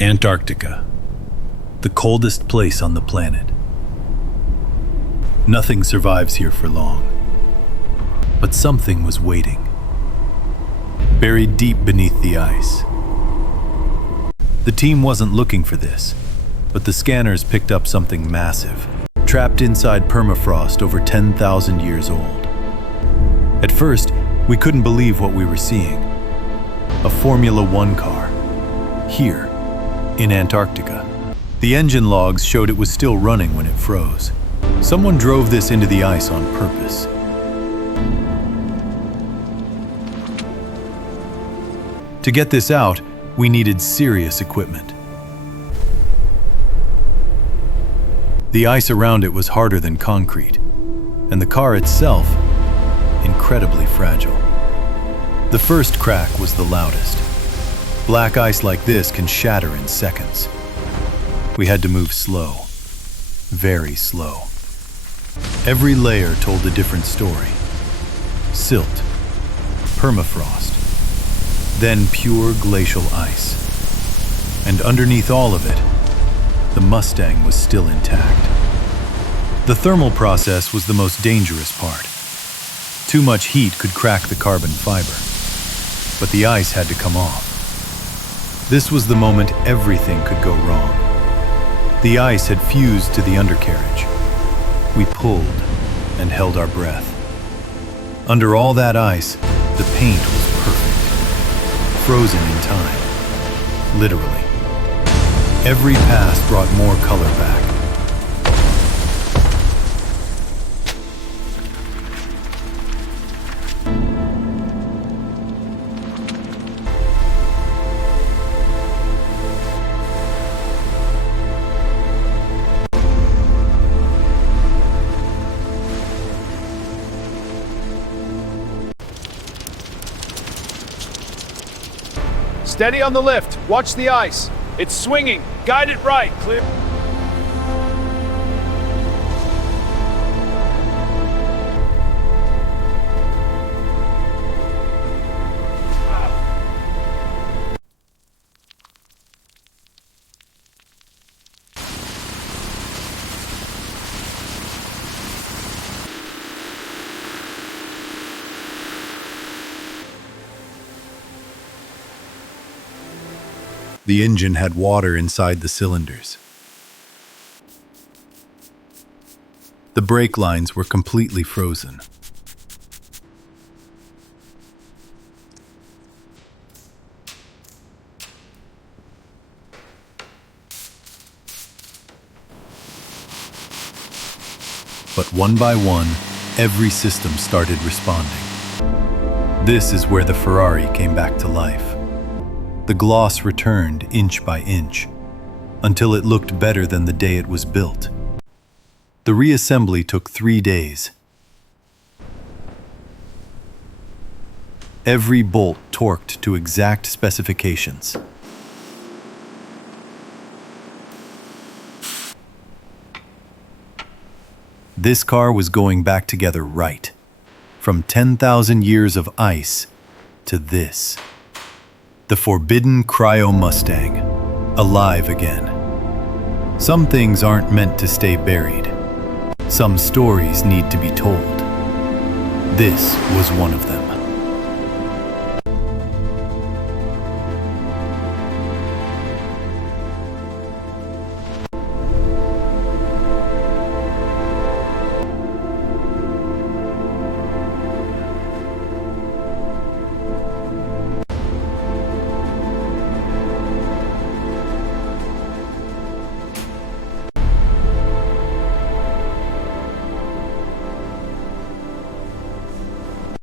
Antarctica, the coldest place on the planet. Nothing survives here for long. But something was waiting, buried deep beneath the ice. The team wasn't looking for this, but the scanners picked up something massive, trapped inside permafrost over 10,000 years old. At first, we couldn't believe what we were seeing. A Formula One car, here, in Antarctica. The engine logs showed it was still running when it froze. Someone drove this into the ice on purpose. To get this out, we needed serious equipment. The ice around it was harder than concrete, and the car itself, incredibly fragile. The first crack was the loudest. Black ice like this can shatter in seconds. We had to move slow, very slow. Every layer told a different story. Silt, permafrost, then pure glacial ice. And underneath all of it, the Mustang was still intact. The thermal process was the most dangerous part. Too much heat could crack the carbon fiber, but the ice had to come off. This was the moment everything could go wrong. The ice had fused to the undercarriage. We pulled and held our breath. Under all that ice, the paint was perfect, frozen in time, literally. Every pass brought more color back. Steady on the lift. Watch the ice. It's swinging. Guide it right. Clear. The engine had water inside the cylinders. The brake lines were completely frozen. But one by one, every system started responding. This is where the Ferrari came back to life. The gloss returned inch by inch, until it looked better than the day it was built. The reassembly took 3 days. Every bolt torqued to exact specifications. This car was going back together right, from 10,000 years of ice to this. The Forbidden Cryo-Mustang, alive again. Some things aren't meant to stay buried. Some stories need to be told. This was one of them.